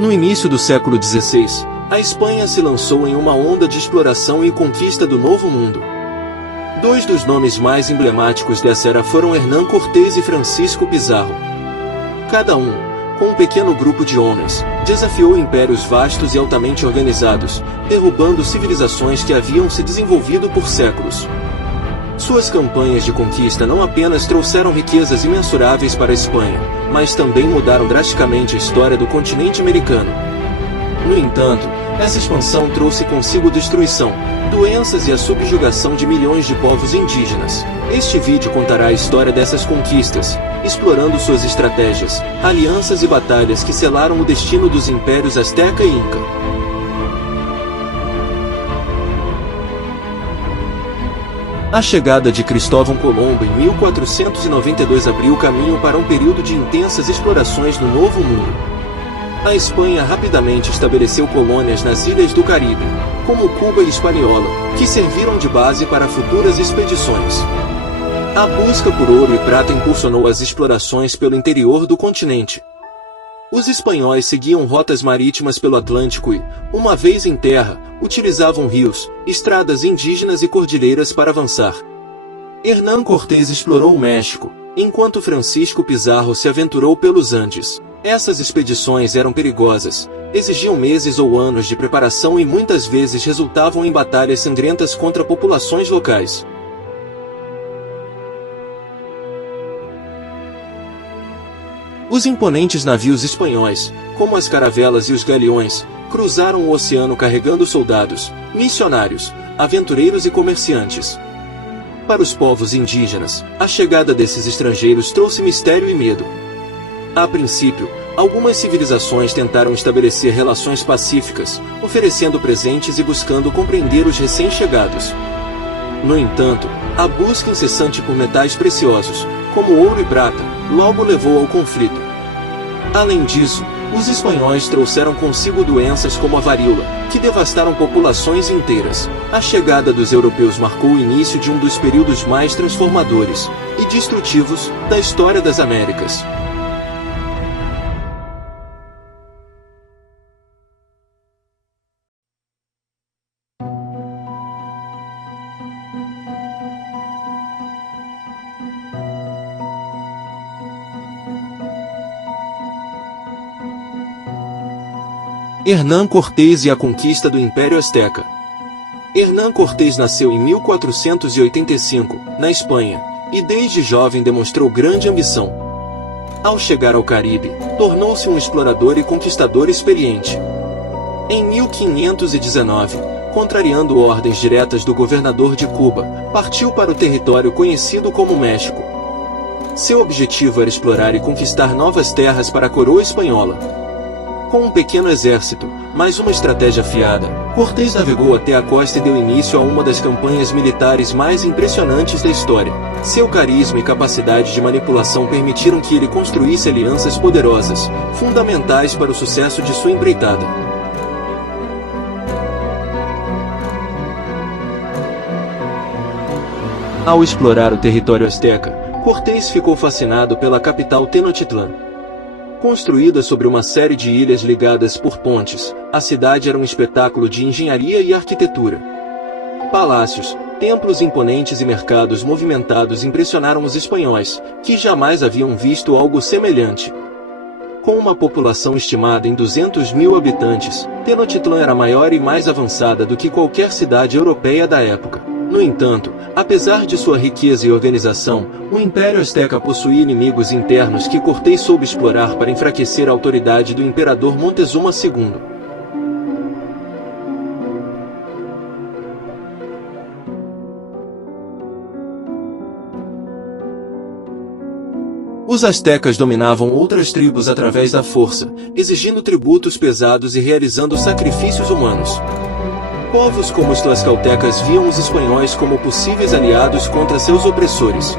No início do século XVI, a Espanha se lançou em uma onda de exploração e conquista do Novo Mundo. Dois dos nomes mais emblemáticos dessa era foram Hernán Cortés e Francisco Pizarro. Cada um, com um pequeno grupo de homens, desafiou impérios vastos e altamente organizados, derrubando civilizações que haviam se desenvolvido por séculos. Suas campanhas de conquista não apenas trouxeram riquezas imensuráveis para a Espanha, mas também mudaram drasticamente a história do continente americano. No entanto, essa expansão trouxe consigo destruição, doenças e a subjugação de milhões de povos indígenas. Este vídeo contará a história dessas conquistas, explorando suas estratégias, alianças e batalhas que selaram o destino dos impérios Azteca e Inca. A chegada de Cristóvão Colombo em 1492 abriu o caminho para um período de intensas explorações no Novo Mundo. A Espanha rapidamente estabeleceu colônias nas ilhas do Caribe, como Cuba e Hispaniola, que serviram de base para futuras expedições. A busca por ouro e prata impulsionou as explorações pelo interior do continente. Os espanhóis seguiam rotas marítimas pelo Atlântico e, uma vez em terra, utilizavam rios, estradas indígenas e cordilheiras para avançar. Hernán Cortés explorou o México, enquanto Francisco Pizarro se aventurou pelos Andes. Essas expedições eram perigosas, exigiam meses ou anos de preparação e muitas vezes resultavam em batalhas sangrentas contra populações locais. Os imponentes navios espanhóis, como as caravelas e os galeões, cruzaram o oceano carregando soldados, missionários, aventureiros e comerciantes. Para os povos indígenas, a chegada desses estrangeiros trouxe mistério e medo. A princípio, algumas civilizações tentaram estabelecer relações pacíficas, oferecendo presentes e buscando compreender os recém-chegados. No entanto, a busca incessante por metais preciosos, como ouro e prata, logo levou ao conflito. Além disso, os espanhóis trouxeram consigo doenças como a varíola, que devastaram populações inteiras. A chegada dos europeus marcou o início de um dos períodos mais transformadores e destrutivos da história das Américas. Hernán Cortés e a conquista do Império Azteca. Hernán Cortés nasceu em 1485, na Espanha, e desde jovem demonstrou grande ambição. Ao chegar ao Caribe, tornou-se um explorador e conquistador experiente. Em 1519, contrariando ordens diretas do governador de Cuba, partiu para o território conhecido como México. Seu objetivo era explorar e conquistar novas terras para a coroa espanhola. Com um pequeno exército, mas uma estratégia afiada, Cortés navegou até a costa e deu início a uma das campanhas militares mais impressionantes da história. Seu carisma e capacidade de manipulação permitiram que ele construísse alianças poderosas, fundamentais para o sucesso de sua empreitada. Ao explorar o território azteca, Cortés ficou fascinado pela capital Tenochtitlán. Construída sobre uma série de ilhas ligadas por pontes, a cidade era um espetáculo de engenharia e arquitetura. Palácios, templos imponentes e mercados movimentados impressionaram os espanhóis, que jamais haviam visto algo semelhante. Com uma população estimada em 200 mil habitantes, Tenochtitlán era maior e mais avançada do que qualquer cidade europeia da época. No entanto, apesar de sua riqueza e organização, o Império Azteca possuía inimigos internos que Cortés soube explorar para enfraquecer a autoridade do imperador Montezuma II. Os aztecas dominavam outras tribos através da força, exigindo tributos pesados e realizando sacrifícios humanos. Povos como os tlaxcaltecas viam os espanhóis como possíveis aliados contra seus opressores.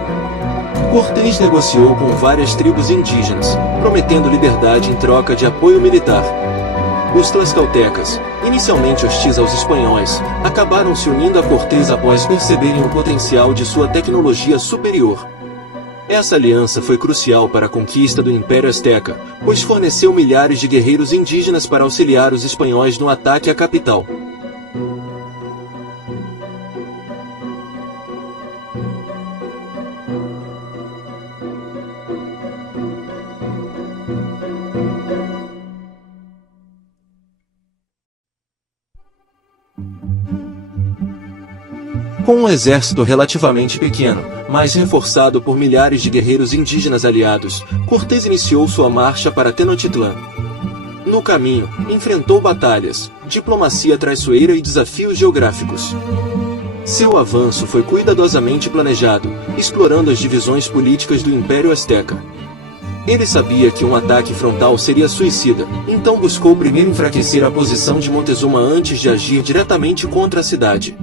Cortés negociou com várias tribos indígenas, prometendo liberdade em troca de apoio militar. Os tlaxcaltecas, inicialmente hostis aos espanhóis, acabaram se unindo a Cortés após perceberem o potencial de sua tecnologia superior. Essa aliança foi crucial para a conquista do Império Azteca, pois forneceu milhares de guerreiros indígenas para auxiliar os espanhóis no ataque à capital. Com um exército relativamente pequeno, mas reforçado por milhares de guerreiros indígenas aliados, Cortés iniciou sua marcha para Tenochtitlán. No caminho, enfrentou batalhas, diplomacia traiçoeira e desafios geográficos. Seu avanço foi cuidadosamente planejado, explorando as divisões políticas do Império Azteca. Ele sabia que um ataque frontal seria suicida, então buscou primeiro enfraquecer a posição de Montezuma antes de agir diretamente contra a cidade.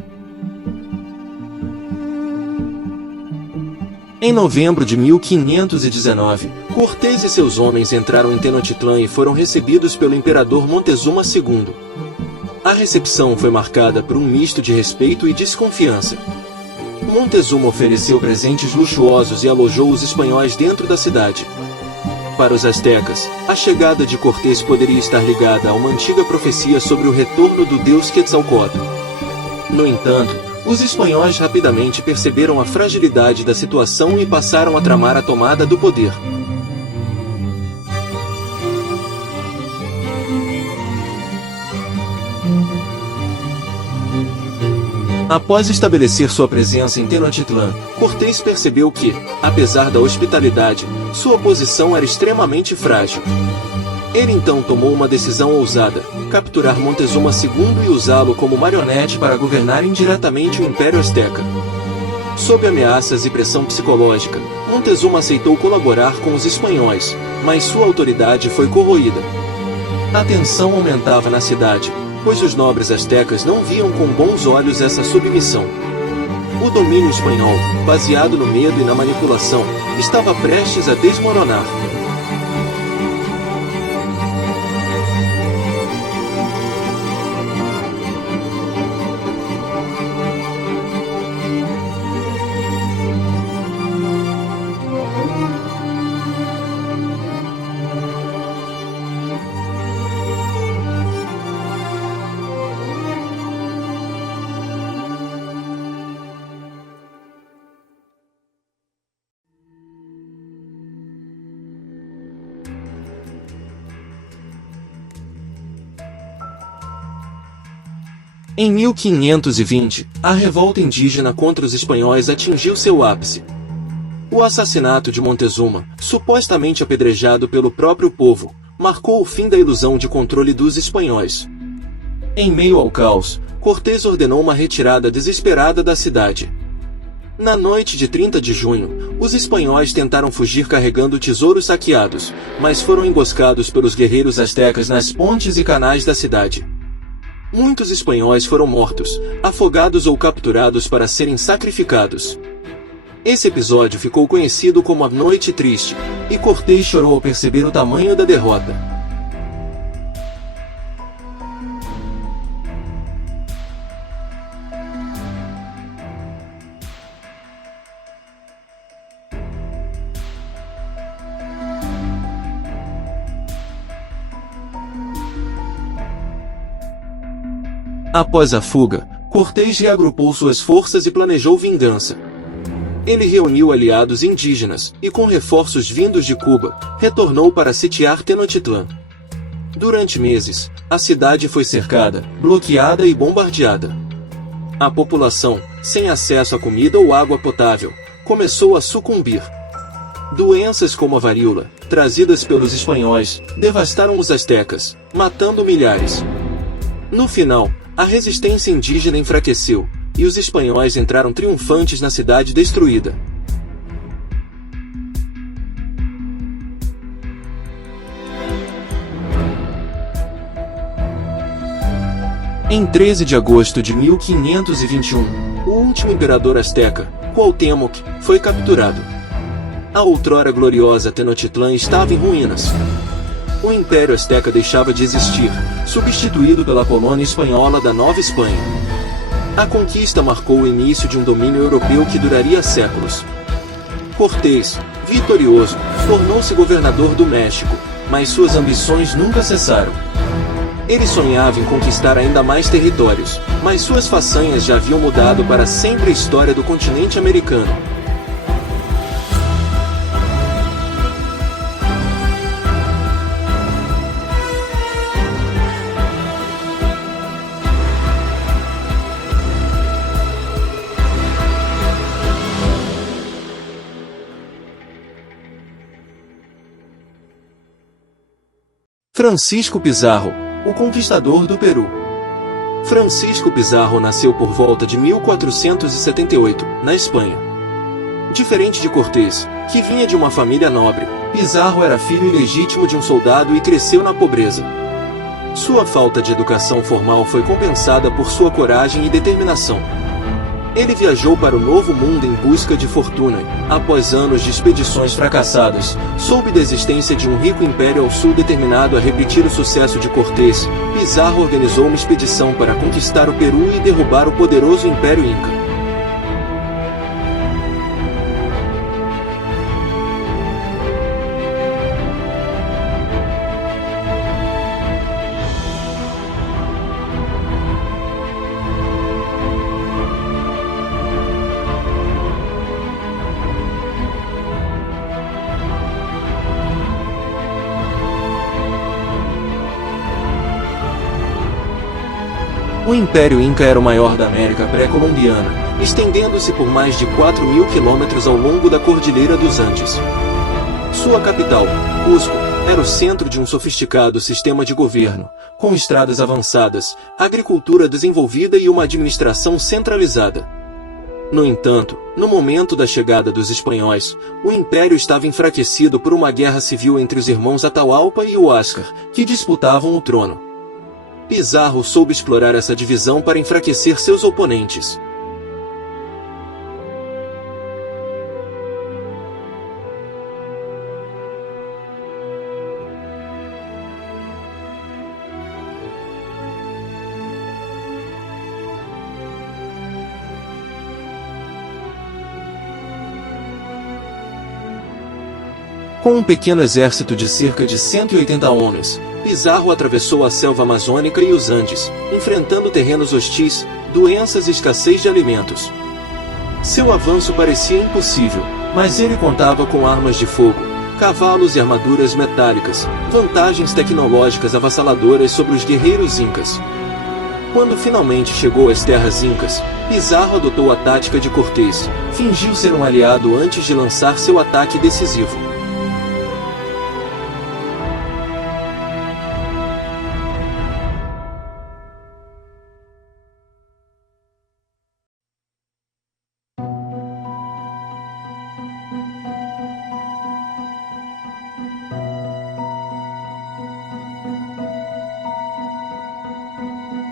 Em novembro de 1519, Cortés e seus homens entraram em Tenochtitlán e foram recebidos pelo imperador Montezuma II. A recepção foi marcada por um misto de respeito e desconfiança. Montezuma ofereceu presentes luxuosos e alojou os espanhóis dentro da cidade. Para os astecas, a chegada de Cortés poderia estar ligada a uma antiga profecia sobre o retorno do deus Quetzalcóatl. No entanto, os espanhóis rapidamente perceberam a fragilidade da situação e passaram a tramar a tomada do poder. Após estabelecer sua presença em Tenochtitlán, Cortés percebeu que, apesar da hospitalidade, sua posição era extremamente frágil. Ele então tomou uma decisão ousada: capturar Montezuma II e usá-lo como marionete para governar indiretamente o Império Azteca. Sob ameaças e pressão psicológica, Montezuma aceitou colaborar com os espanhóis, mas sua autoridade foi corroída. A tensão aumentava na cidade, pois os nobres astecas não viam com bons olhos essa submissão. O domínio espanhol, baseado no medo e na manipulação, estava prestes a desmoronar. Em 1520, a revolta indígena contra os espanhóis atingiu seu ápice. O assassinato de Montezuma, supostamente apedrejado pelo próprio povo, marcou o fim da ilusão de controle dos espanhóis. Em meio ao caos, Cortés ordenou uma retirada desesperada da cidade. Na noite de 30 de junho, os espanhóis tentaram fugir carregando tesouros saqueados, mas foram emboscados pelos guerreiros astecas nas pontes e canais da cidade. Muitos espanhóis foram mortos, afogados ou capturados para serem sacrificados. Esse episódio ficou conhecido como a Noite Triste, e Cortés chorou ao perceber o tamanho da derrota. Após a fuga, Cortés reagrupou suas forças e planejou vingança. Ele reuniu aliados indígenas e, com reforços vindos de Cuba, retornou para sitiar Tenochtitlán. Durante meses, a cidade foi cercada, bloqueada e bombardeada. A população, sem acesso a comida ou água potável, começou a sucumbir. Doenças como a varíola, trazidas pelos espanhóis, devastaram os astecas, matando milhares. No final, a resistência indígena enfraqueceu, e os espanhóis entraram triunfantes na cidade destruída. Em 13 de agosto de 1521, o último imperador asteca, Cuauhtémoc, foi capturado. A outrora gloriosa Tenochtitlán estava em ruínas. O Império Azteca deixava de existir, substituído pela colônia espanhola da Nova Espanha. A conquista marcou o início de um domínio europeu que duraria séculos. Cortés, Vitorioso, tornou-se governador do México, mas suas ambições nunca cessaram. Ele sonhava em conquistar ainda mais territórios, mas suas façanhas já haviam mudado para sempre a história do continente americano. Francisco Pizarro, o conquistador do Peru. Francisco Pizarro nasceu por volta de 1478, na Espanha. Diferente de Cortés, que vinha de uma família nobre, Pizarro era filho ilegítimo de um soldado e cresceu na pobreza. Sua falta de educação formal foi compensada por sua coragem e determinação. Ele viajou para o Novo Mundo em busca de fortuna e, após anos de expedições fracassadas, soube da existência de um rico império ao sul determinado a repetir o sucesso de Cortés. Pizarro organizou uma expedição para conquistar o Peru e derrubar o poderoso Império Inca. O Império Inca era o maior da América pré-colombiana, estendendo-se por mais de 4.000 quilômetros ao longo da Cordilheira dos Andes. Sua capital, Cusco, era o centro de um sofisticado sistema de governo, com estradas avançadas, agricultura desenvolvida e uma administração centralizada. No entanto, no momento da chegada dos espanhóis, o império estava enfraquecido por uma guerra civil entre os irmãos Atahualpa e Huáscar, que disputavam o trono. Pizarro soube explorar essa divisão para enfraquecer seus oponentes. Com um pequeno exército de cerca de 180 homens, Pizarro atravessou a selva amazônica e os Andes, enfrentando terrenos hostis, doenças e escassez de alimentos. Seu avanço parecia impossível, mas ele contava com armas de fogo, cavalos e armaduras metálicas, vantagens tecnológicas avassaladoras sobre os guerreiros incas. Quando finalmente chegou às terras incas, Pizarro adotou a tática de Cortés, fingiu ser um aliado antes de lançar seu ataque decisivo.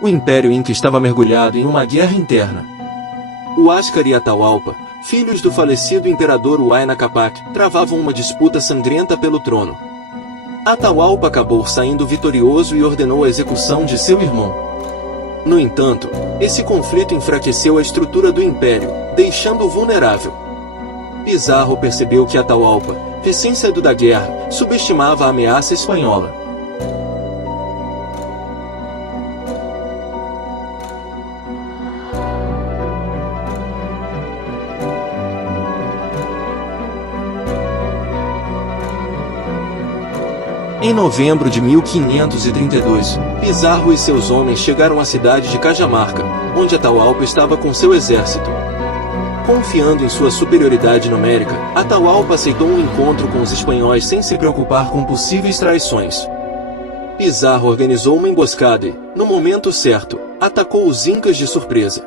O Império Inca estava mergulhado em uma guerra interna. Huáscar e Atahualpa, filhos do falecido imperador Huayna Capac, travavam uma disputa sangrenta pelo trono. Atahualpa acabou saindo vitorioso e ordenou a execução de seu irmão. No entanto, esse conflito enfraqueceu a estrutura do império, deixando-o vulnerável. Pizarro percebeu que Atahualpa, recém-saído da guerra, subestimava a ameaça espanhola. Em novembro de 1532, Pizarro e seus homens chegaram à cidade de Cajamarca, onde Atahualpa estava com seu exército. Confiando em sua superioridade numérica, Atahualpa aceitou um encontro com os espanhóis sem se preocupar com possíveis traições. Pizarro organizou uma emboscada e, no momento certo, atacou os incas de surpresa.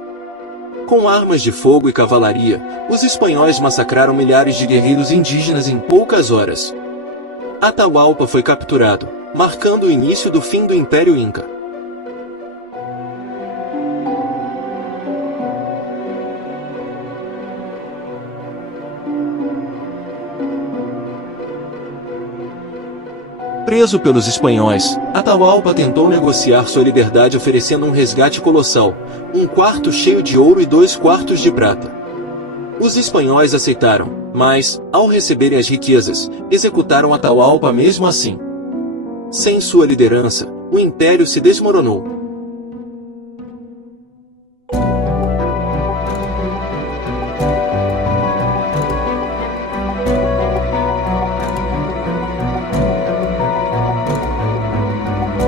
Com armas de fogo e cavalaria, os espanhóis massacraram milhares de guerreiros indígenas em poucas horas. Atahualpa foi capturado, marcando o início do fim do Império Inca. Preso pelos espanhóis, Atahualpa tentou negociar sua liberdade oferecendo um resgate colossal, 1/4 cheio de ouro e 2/4 de prata. Os espanhóis aceitaram, mas, ao receberem as riquezas, executaram Atahualpa mesmo assim. Sem sua liderança, o império se desmoronou.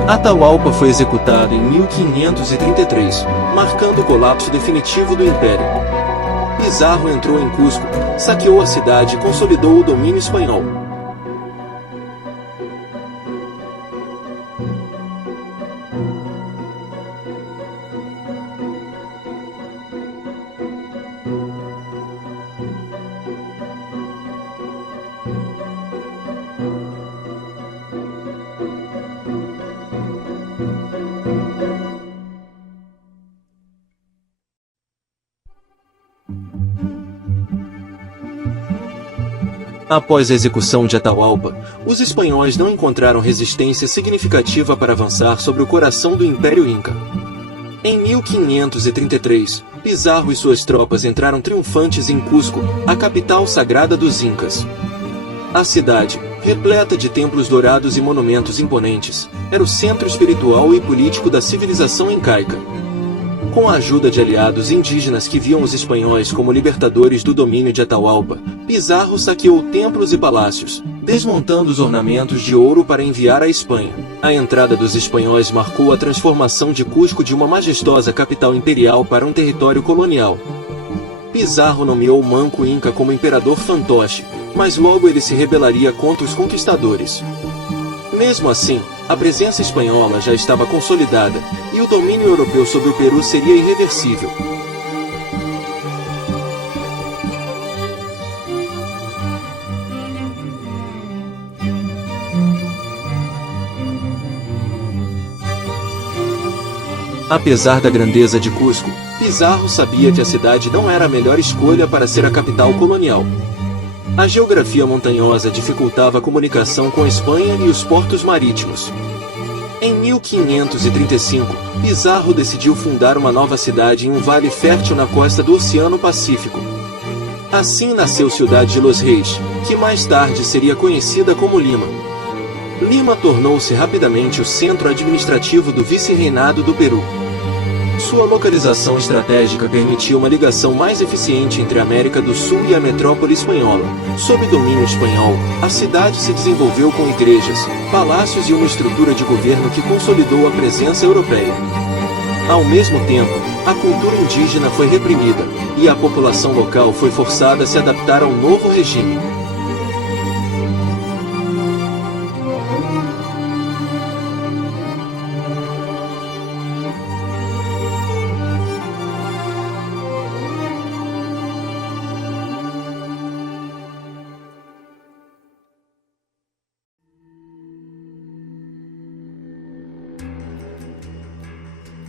Atahualpa foi executado em 1533, marcando o colapso definitivo do império. Pizarro entrou em Cusco, saqueou a cidade e consolidou o domínio espanhol. Após a execução de Atahualpa, os espanhóis não encontraram resistência significativa para avançar sobre o coração do Império Inca. Em 1533, Pizarro e suas tropas entraram triunfantes em Cusco, a capital sagrada dos Incas. A cidade, repleta de templos dourados e monumentos imponentes, era o centro espiritual e político da civilização incaica. Com a ajuda de aliados indígenas que viam os espanhóis como libertadores do domínio de Atahualpa, Pizarro saqueou templos e palácios, desmontando os ornamentos de ouro para enviar à Espanha. A entrada dos espanhóis marcou a transformação de Cusco de uma majestosa capital imperial para um território colonial. Pizarro nomeou Manco Inca como imperador fantoche, mas logo ele se rebelaria contra os conquistadores. Mesmo assim, a presença espanhola já estava consolidada, e o domínio europeu sobre o Peru seria irreversível. Apesar da grandeza de Cusco, Pizarro sabia que a cidade não era a melhor escolha para ser a capital colonial. A geografia montanhosa dificultava a comunicação com a Espanha e os portos marítimos. Em 1535, Pizarro decidiu fundar uma nova cidade em um vale fértil na costa do Oceano Pacífico. Assim nasceu a cidade de Los Reis, que mais tarde seria conhecida como Lima. Lima tornou-se rapidamente o centro administrativo do vice-reinado do Peru. Sua localização estratégica permitia uma ligação mais eficiente entre a América do Sul e a metrópole espanhola. Sob domínio espanhol, a cidade se desenvolveu com igrejas, palácios e uma estrutura de governo que consolidou a presença europeia. Ao mesmo tempo, a cultura indígena foi reprimida, e a população local foi forçada a se adaptar ao novo regime.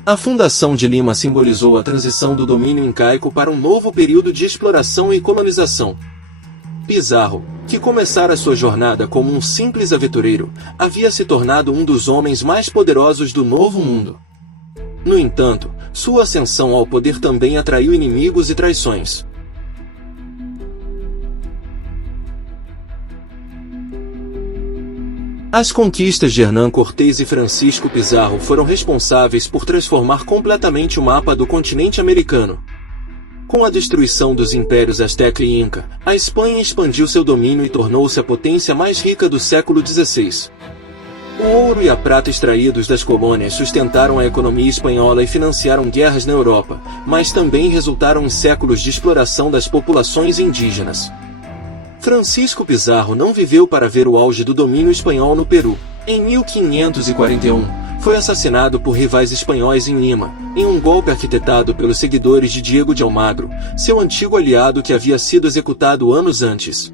A fundação de Lima simbolizou a transição do domínio incaico para um novo período de exploração e colonização. Pizarro, que começara sua jornada como um simples aventureiro, havia se tornado um dos homens mais poderosos do Novo Mundo. No entanto, sua ascensão ao poder também atraiu inimigos e traições. As conquistas de Hernán Cortés e Francisco Pizarro foram responsáveis por transformar completamente o mapa do continente americano. Com a destruição dos impérios Azteca e Inca, a Espanha expandiu seu domínio e tornou-se a potência mais rica do século XVI. O ouro e a prata extraídos das colônias sustentaram a economia espanhola e financiaram guerras na Europa, mas também resultaram em séculos de exploração das populações indígenas. Francisco Pizarro não viveu para ver o auge do domínio espanhol no Peru. Em 1541, foi assassinado por rivais espanhóis em Lima, em um golpe arquitetado pelos seguidores de Diego de Almagro, seu antigo aliado que havia sido executado anos antes.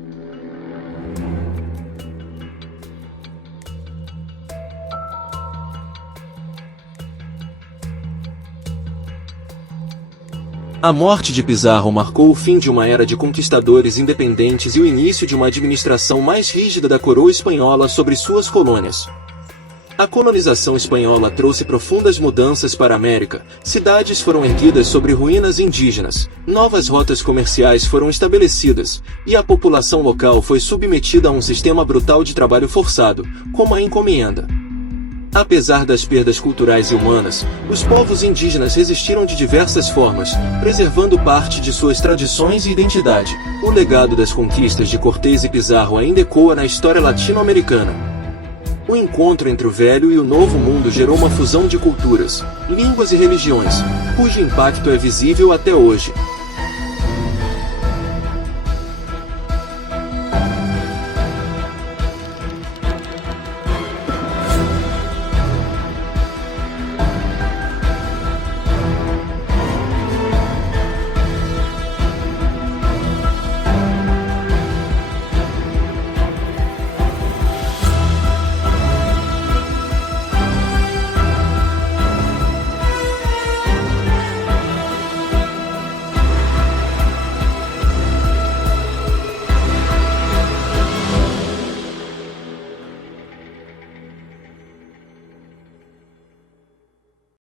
A morte de Pizarro marcou o fim de uma era de conquistadores independentes e o início de uma administração mais rígida da coroa espanhola sobre suas colônias. A colonização espanhola trouxe profundas mudanças para a América. Cidades foram erguidas sobre ruínas indígenas, novas rotas comerciais foram estabelecidas, e a população local foi submetida a um sistema brutal de trabalho forçado, como a encomienda. Apesar das perdas culturais e humanas, os povos indígenas resistiram de diversas formas, preservando parte de suas tradições e identidade. O legado das conquistas de Cortés e Pizarro ainda ecoa na história latino-americana. O encontro entre o Velho e o Novo Mundo gerou uma fusão de culturas, línguas e religiões, cujo impacto é visível até hoje.